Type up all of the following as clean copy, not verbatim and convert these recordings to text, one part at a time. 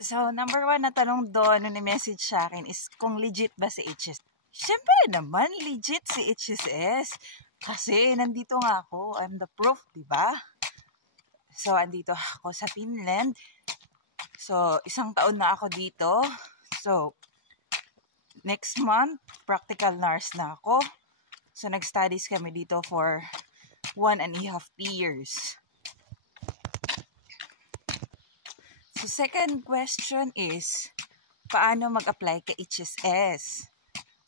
So, number one na tanong doon, nung ni-message sa akin is kung legit ba si HSS. Siyempre naman, legit si HSS. Kasi nandito nga ako, I'm the proof, diba? So, andito ako sa Finland. So, 1 taon na ako dito. So, next month, practical nurse na ako. So, nag-studies kami dito for 1.5 years. So, second question is, paano mag-apply kay HSS?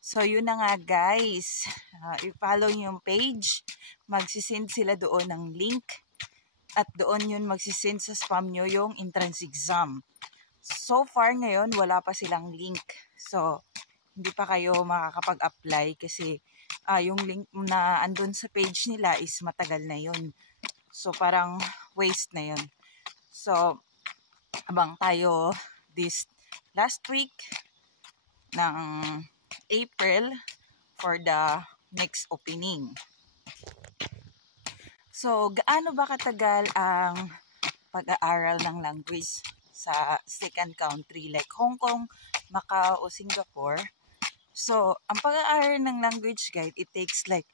So, yun na nga guys. I-follow nyo yung page. Magsisend sila doon ng link. At doon yun magsisend sa spam nyo yung entrance exam. So far ngayon, wala pa silang link. So, hindi pa kayo makakapag-apply kasi yung link na andun sa page nila is matagal na yun. So, parang waste na yun. So, abang tayo this last week ng April for the next opening. So, gaano ba katagal ang pag-aaral ng language sa second country like Hong Kong, Macau, o Singapore? So, ang pag-aaral ng language guide, it takes like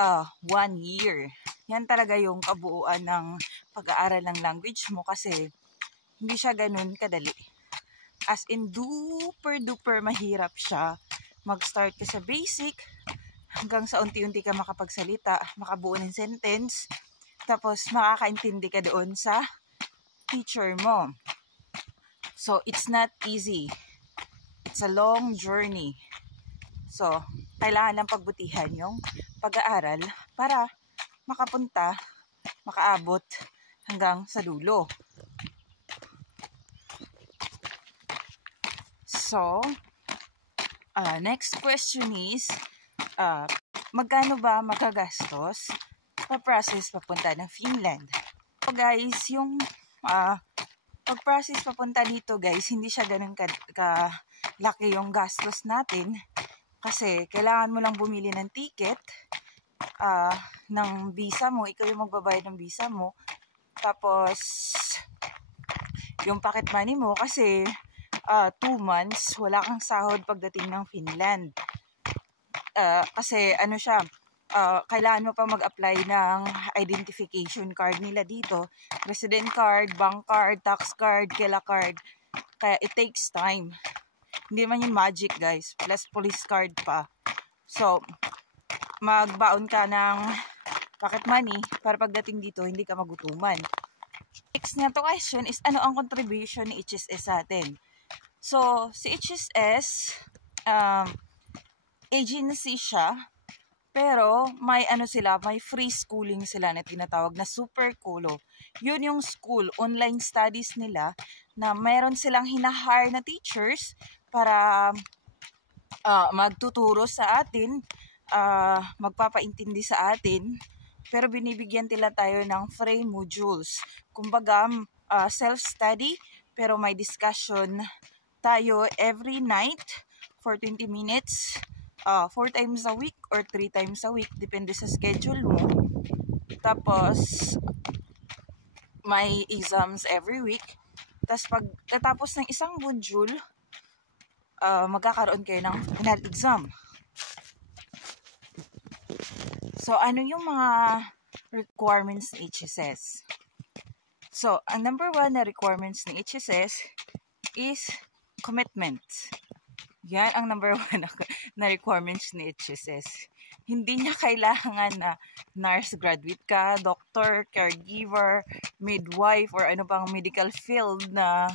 1 year. Yan talaga yung kabuuan ng pag-aaral ng language mo kasi hindi siya ganun kadali. As in, duper mahirap siya. Mag-start ka sa basic, hanggang sa unti-unti ka makapagsalita, makabuo ng sentence, tapos makakaintindi ka doon sa teacher mo. So, it's not easy. It's a long journey. So, kailangan lang pagbutihan yung pag-aaral para makaabot hanggang sa dulo. So, next question is, magkano ba magagastos pa-process papunta ng Finland? So guys, yung pag-process papunta dito guys, hindi siya ganun kalaki yung gastos natin kasi kailangan mo lang bumili ng ticket, ng visa mo, ikaw yung magbabayad ng visa mo, tapos yung pocket money mo kasi 2 months, wala kang sahod pagdating ng Finland. Kasi ano siya, kailangan mo pa mag-apply ng identification card nila dito. Resident card, bank card, tax card, Kela card. Kaya it takes time. Hindi man yung magic guys, plus police card pa. So, magbaon ka ng pocket money para pagdating dito, hindi ka magutuman. Next na to question is, ano ang contribution ni HSS sa atin? So, si HSS, agency siya, pero may free schooling sila na tinatawag na Super Kulo. Yun yung school, online studies nila, na mayroon silang hinahire na teachers para magtuturo sa atin, magpapaintindi sa atin, pero binibigyan nila tayo ng free modules. Kumbaga, self-study, pero may discussion tayo every night for 20 minutes, 4 times a week or 3 times a week, depende sa schedule mo. Tapos, may exams every week. Tapos, pagkatapos ng isang module, magkakaroon kayo ng final exam. So, ano yung mga requirements ng HSS? So, ang number 1 na requirements ng HSS is commitment. Yan ang number 1 na requirements ni HSS. Hindi niya kailangan na nurse graduate ka, doctor, caregiver, midwife, or ano bang medical field na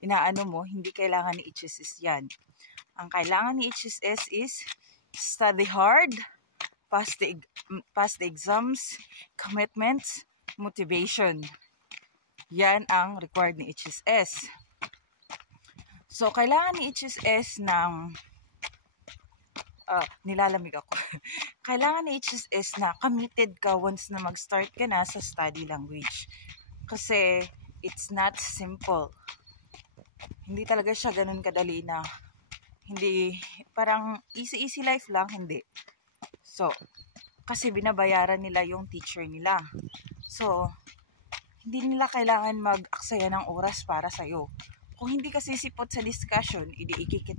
inaano mo. Hindi kailangan ni HSS yan. Ang kailangan ni HSS is study hard, pass the exams, commitments, motivation. Yan ang required ni HSS. So, kailangan ni HSS ng, nilalamig ako. Kailangan ni HSS na committed ka once na mag-start ka na sa study language. Kasi, it's not simple. Hindi talaga siya ganun kadali na, hindi, parang easy life lang, hindi. So, kasi binabayaran nila yung teacher nila. So, hindi nila kailangan mag-aksaya ng oras para sa'yo. kung hindi ka sisipot sa discussion, i-kick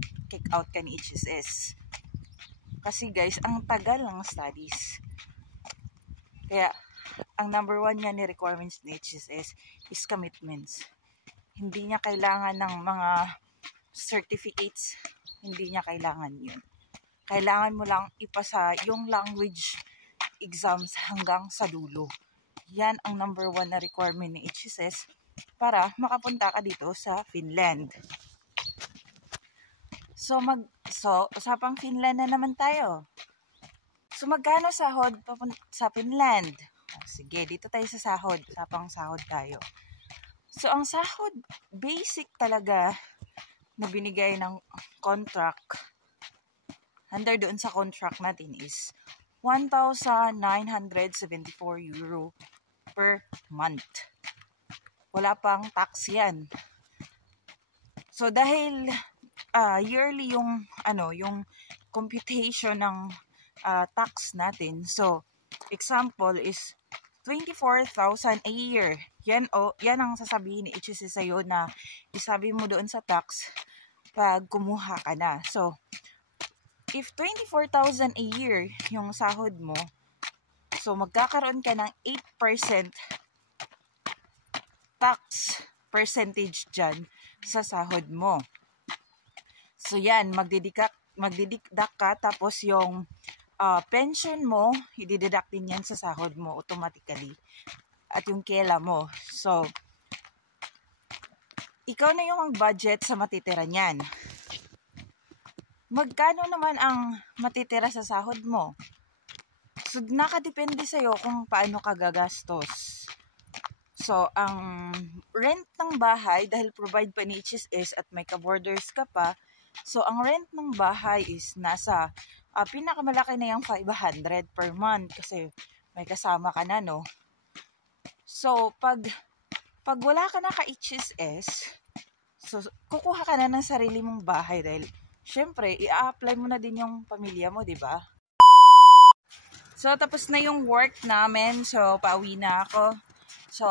out ka ni HSS. Kasi guys, ang tagal ng studies. Kaya, ang number 1 niya ni requirements ni HSS is commitments. Hindi niya kailangan ng mga certificates. Hindi niya kailangan yun. Kailangan mo lang ipasa yung language exams hanggang sa dulo. Yan ang number 1 na requirement ni HSS para makapunta ka dito sa Finland. So, usapang Finland na naman tayo. So, magkano sahod sa Finland? Sige, dito tayo sa sahod. Usapang sahod tayo. So, ang sahod, basic talaga na binigay ng contract, under doon sa contract natin is 1,974 euro per month. Wala pang tax yan. So, dahil yearly yung computation ng tax natin. So, example is 24,000 a year. Yan ang sasabihin ni HSS sa'yo na isabi mo doon sa tax pag kumuha ka na. So, if 24,000 a year yung sahod mo, so magkakaroon ka ng 8% tax percentage dyan sa sahod mo. So yan, magdideduct ka, tapos yung pension mo, i-deduct din yan sa sahod mo automatically. At yung kela mo. So, ikaw na yung mag-budget sa matitira niyan. Magkano naman ang matitira sa sahod mo? So, nakadepende sa'yo kung paano ka gagastos. So, ang rent ng bahay, dahil provide pa ni HSS at may ka-borders ka pa, so, ang rent ng bahay is nasa pinakamalaki na yung 500 per month kasi may kasama ka na, no? So, pag wala ka na ka-HSS, so, kukuha ka na ng sarili mong bahay dahil, syempre, i-apply mo na din yung pamilya mo, di ba? So, tapos na yung work namin. So, pauwi na ako. So,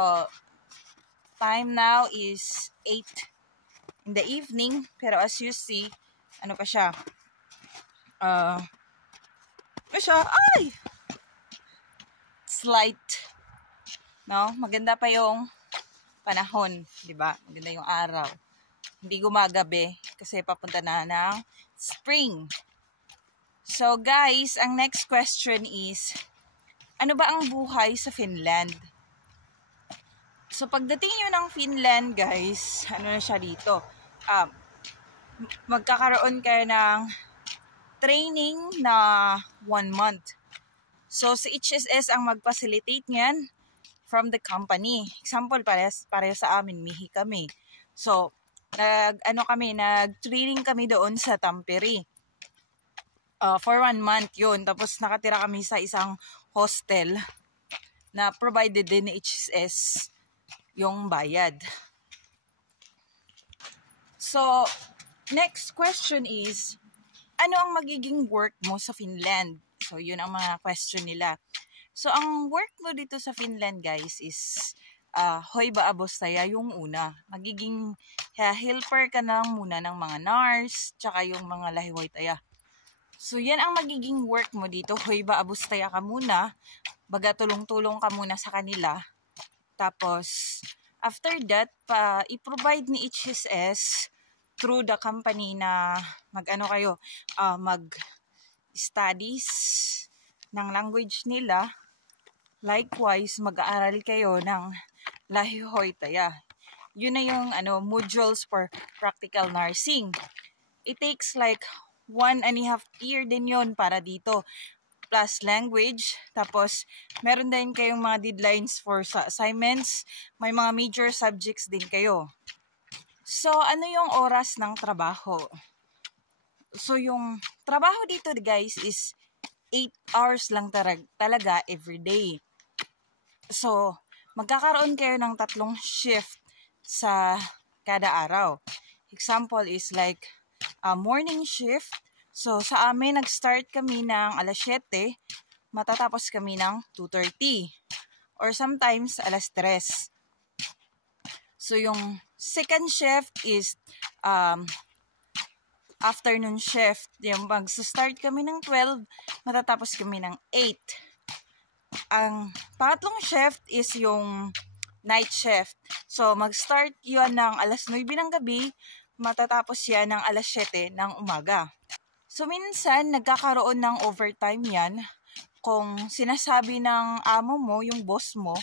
time now is 8 in the evening. Pero as you see, ano pa siya? Ay! Slight. No? Maganda pa yung panahon, di ba? Maganda yung araw. Hindi gumagabi kasi papunta na ng spring. So guys, ang next question is, ano ba ang buhay sa Finland? So pagdating nyo ng Finland guys, ano na siya dito? Magkakaroon kayo ng training na 1 month. So si HSS ang mag-facilitate niyan from the company. Example, pareho sa amin, Mihi kami. So, nag-training kami doon sa Tampere. For 1 month yun. Tapos nakatira kami sa isang hostel na provided din ni HSS yung bayad. So, next question is, ano ang magiging work mo sa Finland? So, yun ang mga question nila. So, ang work mo dito sa Finland, guys, is hoiva abostaya yung una. Magiging helper ka na muna ng mga nurse, tsaka yung mga lahiwaytaya. So, yan ang magiging work mo dito. Hoiva abostaya ka muna. Baga tulong-tulong ka muna sa kanila. Tapos, after that, i-provide ni HSS through the company na mag-studies ng language nila. Likewise, mag-aaral kayo ng lahihoytaya. Yun na yung modules for practical nursing. It takes like 1.5 year din yun para dito. Plus language. Tapos, meron din kayong mga deadlines for sa assignments. May mga major subjects din kayo. So, ano yung oras ng trabaho? So, yung trabaho dito guys is 8 hours lang talaga every day. So, magkakaroon kayo ng 3 shift sa kada araw. Example is like morning shift. So, sa amin, nag-start kami ng alas 7, matatapos kami ng 2:30. Or sometimes, alas 3. So, yung second shift is afternoon shift. Yung mag-start kami ng 12, matatapos kami ng 8. Ang pangatlong shift is yung night shift. So, mag-start yun ng alas 9 ng gabi, matatapos yan ng alas 7 ng umaga. So, minsan, nagkakaroon ng overtime yan kung sinasabi ng amo mo, yung boss mo,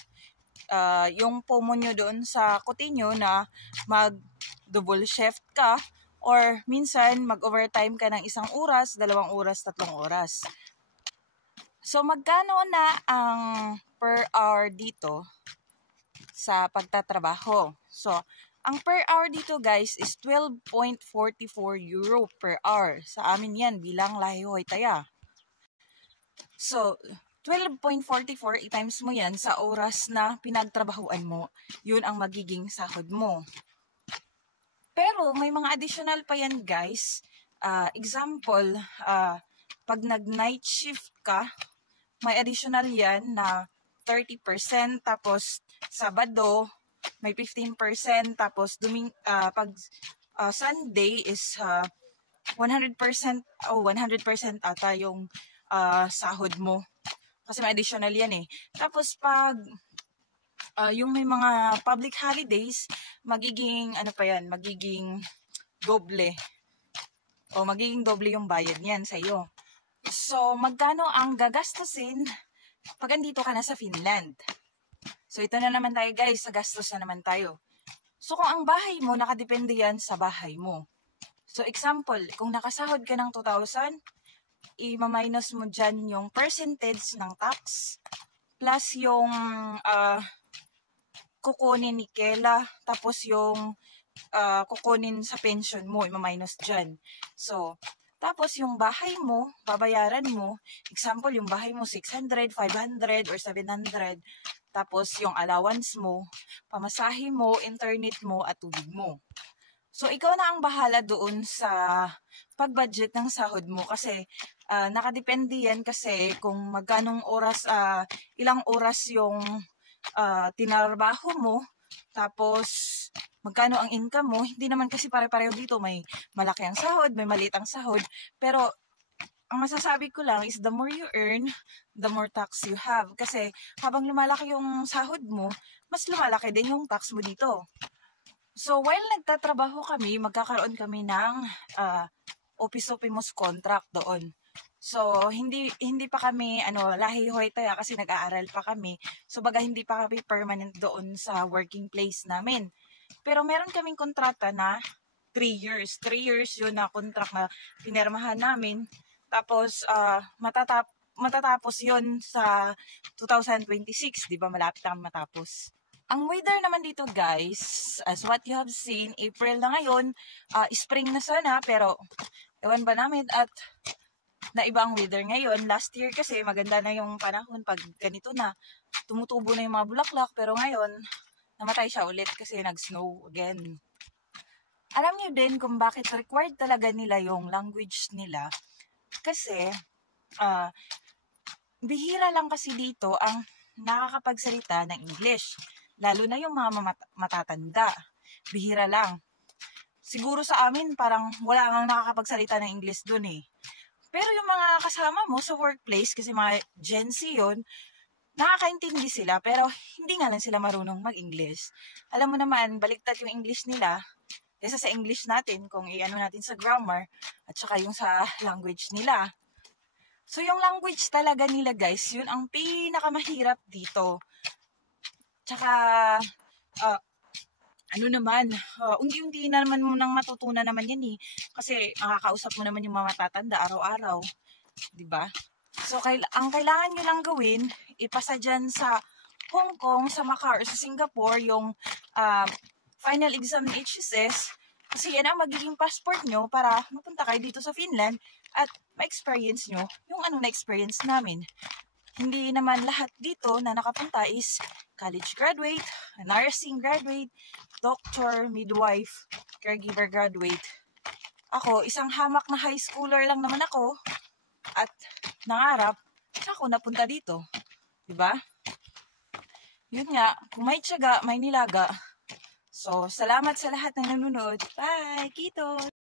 yung pomo nyo doon sa kutinyo na mag-double shift ka, or minsan, mag-overtime ka ng 1 oras, 2 oras, 3 oras. So, magkano na ang per hour dito sa pagtatrabaho? So, ang per hour dito guys is 12.44 euro per hour. Sa amin yan bilang Lahi Hoy Taya. So, 12.44 i-times mo yan sa oras na pinagtrabahuan mo. Yun ang magiging sahod mo. Pero may mga additional pa yan guys. Example, pag nag-night shift ka, may additional yan na 30%, tapos Sabado, may 15%, tapos pag Sunday is 100% ata yung sahod mo. Kasi may additional yan eh. Tapos pag yung may mga public holidays, magiging magiging doble. O magiging doble yung bayad niyan sa iyo. So, magkano ang gagastusin pag andito ka na sa Finland? So, ito na naman tayo guys, sa gastos na naman tayo. So, kung ang bahay mo, nakadepende yan sa bahay mo. So, example, kung nakasahod ka ng 2,000, i-minus mo dyan yung percentage ng tax, plus yung kukunin ni Kela, tapos yung kukunin sa pension mo, i-minus dyan. So, tapos yung bahay mo, babayaran mo, example, yung bahay mo 600, 500, or 700, tapos yung allowance mo, pamasahe mo, internet mo, at tubig mo. So, ikaw na ang bahala doon sa pag-budget ng sahod mo kasi nakadepende yan kasi kung magkanong oras, ilang oras yung tinarbaho mo, tapos magkano ang income mo. Hindi naman kasi pare-pareho dito. May malaki ang sahod, may maliit ang sahod. Pero, ang masasabi ko lang is the more you earn, the more tax you have. Kasi, habang lumalaki yung sahod mo, mas lumalaki din yung tax mo dito. So, while nagtatrabaho kami, magkakaroon kami ng Opis-Opimos contract doon. So, hindi pa kami, Lahi Hoy Taya kasi nag-aaral pa kami. So, baga hindi pa kami permanent doon sa working place namin. Pero meron kaming kontrata na 3 years. 3 years yun na contract na pinirmahan namin. Tapos, matatapos yun sa 2026. Diba, malapit ang matapos. Ang weather naman dito guys, as what you have seen, April na ngayon, spring na sana, pero ewan ba namin at naiba ang weather ngayon. Last year kasi maganda na yung panahon pag ganito na, tumutubo na yung mga bulaklak, pero ngayon, namatay siya ulit kasi nag-snow again. Alam niyo din kung bakit required talaga nila yung language nila. Kasi, bihira lang kasi dito ang nakakapagsalita ng English. Lalo na yung mga matatanda. Bihira lang. Siguro sa amin, parang wala nang nakakapagsalita ng English dun eh. Pero yung mga kasama mo sa workplace, kasi mga Gen Z yun, nakakaintindi sila, pero hindi nga lang sila marunong mag-English. Alam mo naman, baliktad yung English nila, kaysa sa English natin, kung i-ano natin sa grammar, at saka yung sa language nila. So, yung language talaga nila, guys, yun ang pinakamahirap dito. Tsaka, unti-unti na naman mo nang matutunan naman yan eh. Kasi, makakausap mo naman yung mga matatanda araw-araw. Diba? So, ang kailangan nyo lang gawin, ipasa dyan sa Hong Kong, sa Macau, or sa Singapore, yung final exam ng HSS. Kasi yan ang magiging passport nyo para mapunta kayo dito sa Finland at ma-experience nyo yung na-experience namin. Hindi naman lahat dito na nakapunta is college graduate, nursing graduate, doctor, midwife, caregiver graduate. Ako, isang hamak na high schooler lang naman ako at nangarap, ako napunta dito. Diba? Yun nga, kung may tiyaga, may nilaga. So, salamat sa lahat ng nanonood. Bye! Kito!